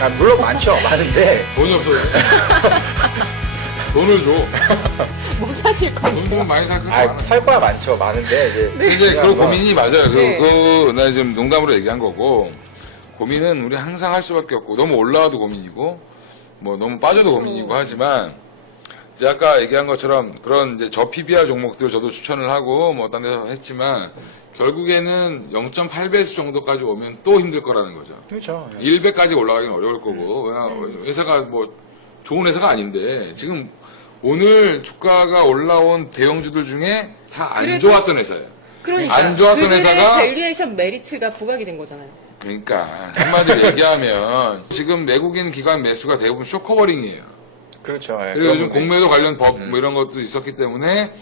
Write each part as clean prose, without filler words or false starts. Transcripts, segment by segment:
아, 물론 많죠. 많은데. 돈이 없어요. 돈을 줘. 뭐 사실 거. 돈 주면 많이 살 거야. 아, 살 거야 많죠. 많은데, 이제. 근데 그런 뭐, 고민이 맞아요. 네. 나 지금 농담으로 얘기한 거고, 고민은 우리 항상 할 수밖에 없고, 너무 올라와도 고민이고, 뭐 너무 빠져도 고민이고 하지만, 이제 아까 얘기한 것처럼 그런 이제 저PBR 종목들 저도 추천을 하고, 뭐 딴 데서 했지만, 결국에는 0.8배수 정도까지 오면 또 힘들 거라는 거죠. 그렇죠. 1배까지 올라가기는 어려울 거고, 회사가 뭐 좋은 회사가 아닌데, 지금 오늘 주가가 올라온 대형주들 중에 다 안 그래도- 좋았던 회사예요. 그러니까 안 좋았던 그들의 회사가- 밸류에이션 메리트가 부각이 된 거잖아요. 그러니까 한마디로 얘기하면 지금 외국인 기관 매수가 대부분 쇼커버링이에요. 그렇죠. 예, 그리고 요즘 그런 부분이 공매도 관련 법 뭐 이런 것도 있었기 때문에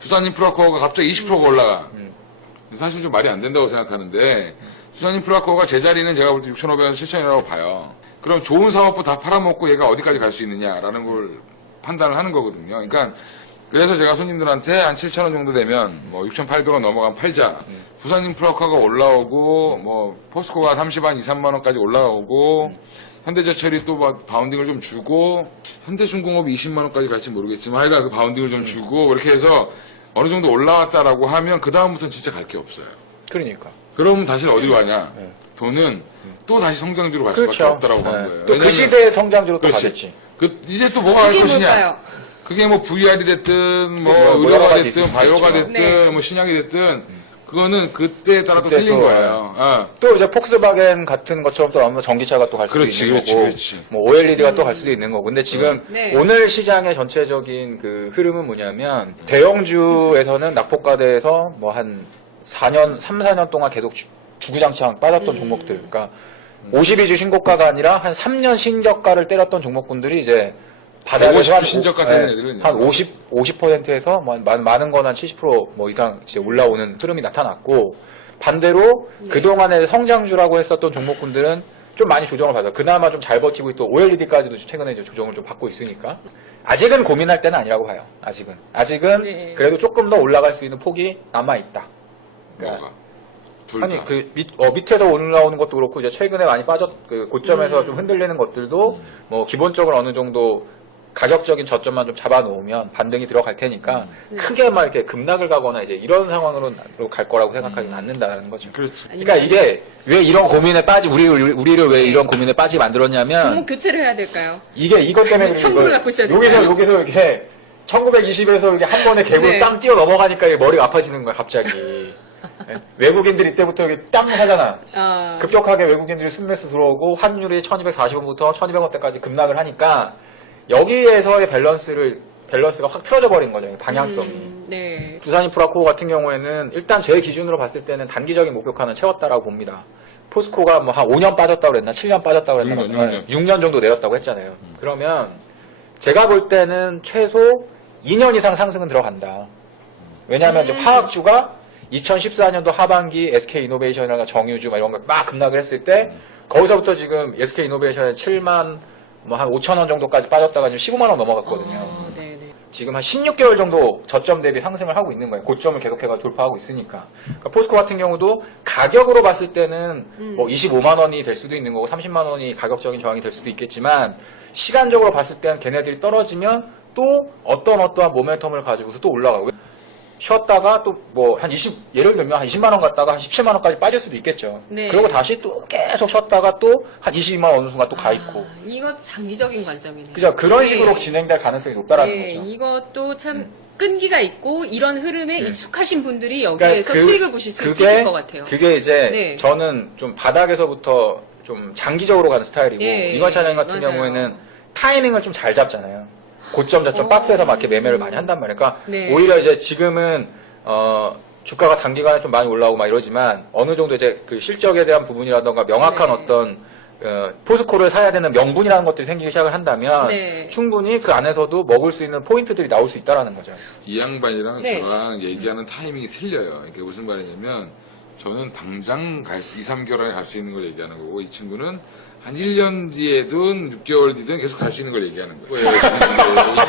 두산인프라코어가 갑자기 20%가 올라가. 사실 좀 말이 안 된다고 생각하는데 두산인프라코어가 제자리는 제가 볼 때 6,500원, 7,000원이라고 봐요. 그럼 좋은 사업부 다 팔아먹고 얘가 어디까지 갈 수 있느냐라는 걸 판단을 하는 거거든요. 그러니까 그래서 제가 손님들한테 한 7,000원 정도 되면 뭐 6,800원 넘어가면 팔자. 두산인프라코어가 올라오고 뭐 포스코가 30만 2, 3만 원까지 올라오고 현대제철이 또 막 바운딩을 좀 주고 현대중공업이 20만 원까지 갈지 모르겠지만 하여간 그 바운딩을 좀 주고 이렇게 해서 어느 정도 올라왔다라고 하면 그 다음부터는 진짜 갈 게 없어요. 그러니까. 그러면 다시 어디로 가냐? 네. 돈은 또 다시 성장주로 갈 그렇죠. 수밖에 없다라고 보는 거예요. 또 그 왜냐면- 시대의 성장주로 또 그렇지. 가겠지. 이제 또 뭐가 갈 그게 것이냐? 뭘까요? 그게 뭐 VR이 됐든 뭐 뭐 여러 의료가 가지 됐든 있을 수 바이오가 있겠죠. 됐든 네. 뭐 신약이 됐든 그거는 그때에 따라 또 그때 틀린 또, 거예요. 어. 또 이제 폭스바겐 같은 것처럼 또 아무래도 전기차가 또 갈 수도 그렇지, 있는 그렇지, 거고, 그렇지. 뭐 OLED가 또 갈 수도 있는 거고. 근데 지금 네. 오늘 시장의 전체적인 그 흐름은 뭐냐면 대형주에서는 낙폭과대에서 뭐 한 4년, 3, 4년 동안 계속 주구장창 빠졌던 종목들. 그러니까 52주 신고가가 아니라 한 3년 신저가를 때렸던 종목군들이 이제 바닥에서 50주 신저가 때리는 애들은 한 50%에서 뭐 많은 건 한 70%뭐 이상 이제 올라오는 흐름이 나타났고, 반대로 그동안에 성장주라고 했었던 종목군들은 좀 많이 조정을 받아요. 그나마 좀 잘 버티고 있던 OLED까지도 최근에 이제 조정을 좀 받고 있으니까 아직은 고민할 때는 아니라고 봐요. 아직은 네. 그래도 조금 더 올라갈 수 있는 폭이 남아 있다. 그러니까 뭐가? 둘 다. 아니 그 밑에서 올라오는 것도 그렇고 이제 최근에 많이 그 고점에서 좀 흔들리는 것들도 뭐 기본적으로 어느 정도 가격적인 저점만 좀 잡아놓으면 반등이 들어갈 테니까 크게 막 이렇게 급락을 가거나 이제 이런 상황으로 갈 거라고 생각하지는 않는다는 거죠. 그렇지. 그러니까 이게 왜 이런 고민에 우리를 왜 이런 고민에 빠지게 만들었냐면 종목 교체를 해야 될까요? 이게 이것 때문에 그런 현금을 거예요. 갖고 있어야 될까요? 여기서 이렇게 1920에서 이렇게 한 번에 개구리 네. 땅 뛰어 넘어가니까 이게 머리가 아파지는 거야 갑자기. 예? 외국인들이 이때부터 이렇게 땅 하잖아. 아, 급격하게 외국인들이 순매수 들어오고 환율이 1240원부터 1200원대까지 급락을 하니까 여기에서의 밸런스가 확 틀어져 버린 거죠. 방향성이. 네. 두산인프라코어 같은 경우에는 일단 제 기준으로 봤을 때는 단기적인 목표가는 채웠다라고 봅니다. 포스코가 뭐 한 5년 빠졌다고 그랬나? 7년 빠졌다고 그랬나? 6년 정도 내렸다고 했잖아요. 그러면 제가 볼 때는 최소 2년 이상 상승은 들어간다. 왜냐하면 이제 화학주가 2014년도 하반기 SK이노베이션이나 정유주 이런 거 막 급락을 했을 때 거기서부터 지금 SK이노베이션에 7만 뭐 한 5천 원 정도까지 빠졌다가 지금 15만 원 넘어갔거든요. 아, 네네. 지금 한 16개월 정도 저점 대비 상승을 하고 있는 거예요. 고점을 계속해서 돌파하고 있으니까. 그러니까 포스코 같은 경우도 가격으로 봤을 때는 뭐 25만 원이 될 수도 있는 거고 30만 원이 가격적인 저항이 될 수도 있겠지만 시간적으로 봤을 때는 걔네들이 떨어지면 또 어떠한 모멘텀을 가지고서 또 올라가고 쉬었다가 또 뭐 한 예를 들면 한 20만 원 갔다가 한 17만 원까지 빠질 수도 있겠죠. 네. 그리고 다시 또 계속 쉬었다가 또 한 22만 원 어느 순간 또 가 있고. 이거 장기적인 관점이네요. 그죠? 그런 네. 식으로 진행될 가능성이 높다라는 네, 거죠. 이것도 참 끈기가 있고 이런 흐름에 익숙하신 분들이 그러니까 여기에서 수익을 보실 수 있을 것 같아요. 그게 이제 네. 저는 좀 바닥에서부터 좀 장기적으로 가는 스타일이고 예, 이건 차장 같은 맞아요. 경우에는 타이밍을 좀 잘 잡잖아요. 고점 저점 박스에서 막 이렇게 매매를 많이 한단 말이에요. 그러니까 네. 오히려 이제 지금은 주가가 단기간에 좀 많이 올라오고 막 이러지만 어느 정도 이제 그 실적에 대한 부분이라던가 명확한 네. 어떤 포스코를 사야 되는 명분이라는 것들이 생기기 시작을 한다면 네. 충분히 그 안에서도 먹을 수 있는 포인트들이 나올 수 있다라는 거죠. 이 양반이랑 네. 저랑 얘기하는 타이밍이 틀려요. 이게 무슨 말이냐면 저는 당장 2, 3개월 안에 갈 수 있는 걸 얘기하는 거고 이 친구는 한 1년 뒤에든 6개월 뒤든 계속 갈 수 있는 걸 얘기하는 거예요.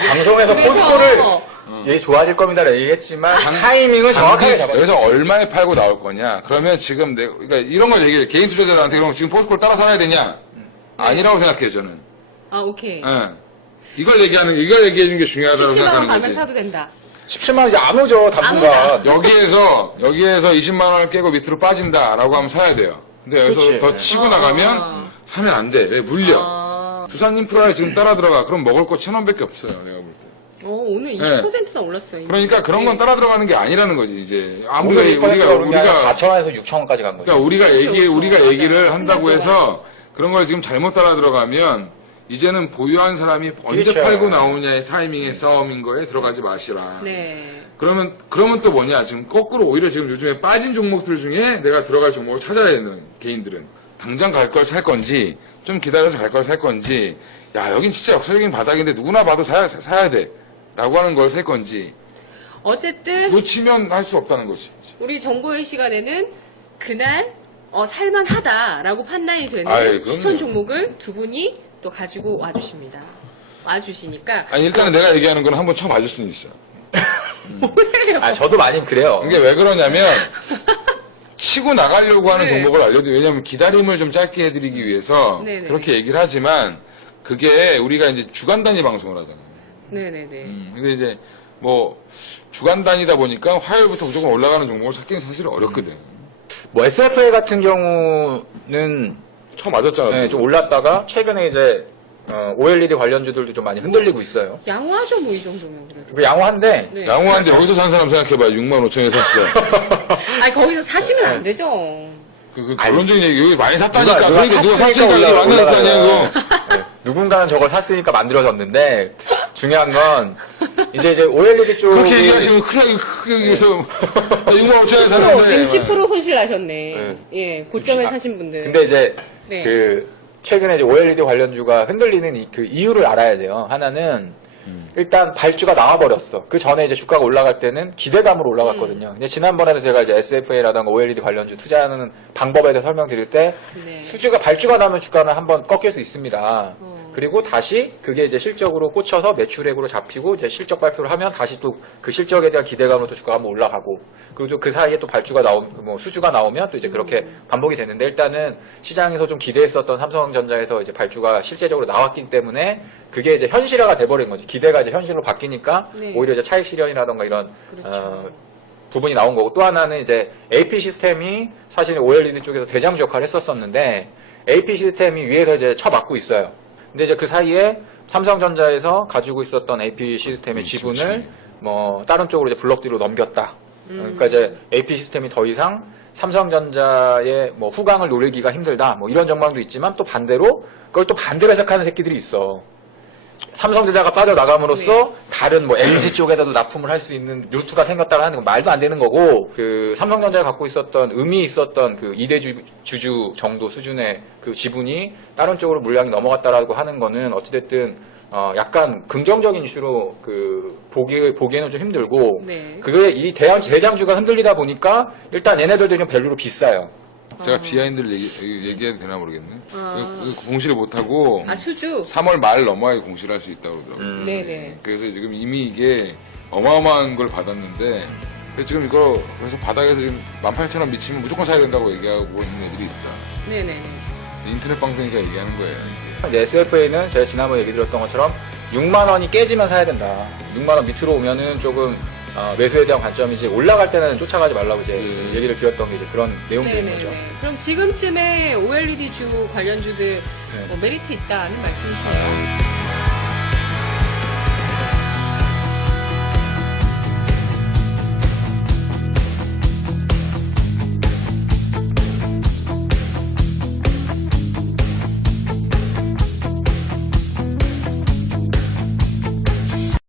방송에서 그래서 포스코를 얘 좋아질 겁니다 얘기했지만 타이밍을 정확하게 잡아요. 여기서 얼마에 팔고 나올 거냐? 그러면 지금 그러니까 이런 걸 얘기해. 개인 투자자들한테 그럼 지금 포스코를 따라 사야 되냐? 아니라고 생각해요, 저는. 아, 오케이. 예. 이걸 얘기해주는 게 중요하다고 17만 원 생각하는 가면 거지. 사도 된다. 17만 원 이제 안 오죠, 당분간. 여기에서 20만 원을 깨고 밑으로 빠진다라고 하면 사야 돼요. 근데 여기서 그치. 더 치고 나가면 사면 안 돼. 왜? 물려. 두산 인프라에 지금 따라 들어가. 그럼 먹을 거 1,000원밖에 없어요, 내가 볼 때. 오늘 20%나 올랐어요. 그러니까 그런 건 따라 들어가는 게 아니라는 거지, 이제. 우리가 우리가 4,000원에서 6,000원까지 간 거죠. 그러니까 우리가 그렇죠. 얘기를 맞아요. 한다고 해서 그런 걸 지금 잘못 따라 들어가면 이제는 보유한 사람이 언제 그렇죠. 팔고 나오냐의 타이밍의 싸움인 거에 들어가지 마시라. 네. 그러면 또 뭐냐? 지금 거꾸로 오히려 지금 요즘에 빠진 종목들 중에 내가 들어갈 종목을 찾아야 되는 개인들은 당장 갈 걸 살 건지 좀 기다려서 갈 걸 살 건지 야 여긴 진짜 역사적인 바닥인데 누구나 봐도 사야 돼 라고 하는 걸 살 건지 어쨌든 놓치면 할 수 없다는 거지. 우리 정보의 시간에는 그날 살만하다라고 판단이 되는 아이, 그럼요. 추천 종목을 두 분이 또 가지고 와주십니다. 와주시니까 아니 일단은 내가 얘기하는 건 한번 쳐봐줄 수는 있어. 아, 저도 많이 그래요. 이게 왜 그러냐면 치고 나가려고 하는 네. 종목을 알려도 왜냐면 기다림을 좀 짧게 해드리기 위해서 네네. 그렇게 얘기를 하지만 그게 우리가 이제 주간 단위 방송을 하잖아요. 네네네. 근데 이제 뭐 주간 단위다 보니까 화요일부터 무조건 올라가는 종목을 찾기는 사실 어렵거든. 뭐 SFA 같은 경우는 처음 맞았잖아. 네, 좀 올랐다가 최근에 이제 OLED 관련주들도 좀 많이 흔들리고 있어요. 양호하죠, 뭐 이 정도면 그래도. 그 양호한데 네. 양호한데 여기서 산 사람 생각해봐요. 65,000원에 샀어. 아니 거기서 사시면 안 되죠. 그 결론적인 얘기 여기 많이 샀다니까. 누가 그러니까 누가 샀으니까 여기 올라가요. 만나는 거 아니야 이거. 네, 누군가는 저걸 샀으니까 만들어졌는데 중요한 건 이제 OLED 쪽이 그렇게 얘기하시면 크게 얘기해서 65,000원에 샀는데 10% 손실 나셨네. 네. 예, 고점에 아, 사신 분들. 근데 이제 네. 최근에 이제 OLED 관련주가 흔들리는 그 이유를 알아야 돼요. 하나는 일단 발주가 나와버렸어. 그 전에 이제 주가가 올라갈 때는 기대감으로 올라갔거든요. 근데 지난번에도 제가 이제 SFA라던가 OLED 관련주 투자하는 방법에 대해 설명드릴 때 네. 발주가 나면 주가는 한번 꺾일 수 있습니다. 어. 그리고 다시 그게 이제 실적으로 꽂혀서 매출액으로 잡히고 이제 실적 발표를 하면 다시 또 그 실적에 대한 기대감으로 또 주가가 한번 올라가고 그리고 또 그 사이에 또 발주가 수주가 나오면 또 이제 그렇게 반복이 되는데 일단은 시장에서 좀 기대했었던 삼성전자에서 이제 발주가 실제적으로 나왔기 때문에 그게 이제 현실화가 돼버린 거지. 기대가 이제 현실로 바뀌니까 네. 오히려 이제 차익 실현이라던가 이런 그렇죠. 부분이 나온 거고 또 하나는 이제 AP 시스템이 사실 OLED 쪽에서 대장주 역할을 했었었는데 AP 시스템이 위에서 이제 쳐맞고 있어요. 근데 이제 그 사이에 삼성전자에서 가지고 있었던 AP 시스템의 지분을 뭐 다른 쪽으로 이제 블럭들로 넘겼다. 그러니까 이제 AP 시스템이 더 이상 삼성전자의 뭐 후광을 노리기가 힘들다. 뭐 이런 전망도 있지만 또 반대로 그걸 또 반대로 해석하는 새끼들이 있어. 삼성전자가 빠져나감으로써 다른 뭐 LG 쪽에다도 납품을 할 수 있는 루트가 생겼다고 하는 건 말도 안 되는 거고 그 삼성전자가 갖고 있었던 의미 있었던 그 2대 주주 정도 수준의 그 지분이 다른 쪽으로 물량이 넘어갔다라고 하는 거는 어찌됐든 약간 긍정적인 이슈로 그 보기에는 좀 힘들고 네. 그게 이 대장주가 흔들리다 보니까 일단 얘네들도 좀 밸류로 비싸요. 제가 비하인드를 얘기해도 되나 모르겠네. 공시를 못하고 수주. 3월 말 넘어야 공시를 할 수 있다고 그러더라고요. 네네. 그래서 지금 이미 이게 어마어마한 걸 받았는데 지금 이거 그래서 바닥에서 지금 18,000원 미치면 무조건 사야 된다고 얘기하고 있는 애들이 있어. 네네네. 인터넷 방송이니까 얘기하는 거예요. 이제 SFA는 제가 지난번에 얘기 드렸던 것처럼 6만 원이 깨지면 사야 된다. 6만 원 밑으로 오면은 조금 매수에 대한 관점이지 올라갈 때는 쫓아가지 말라고 이제 얘기를 드렸던 게 이제 그런 내용들인 네네네. 거죠. 그럼 지금쯤에 OLED 주 관련주들 뭐 메리트 있다는 말씀이시네요.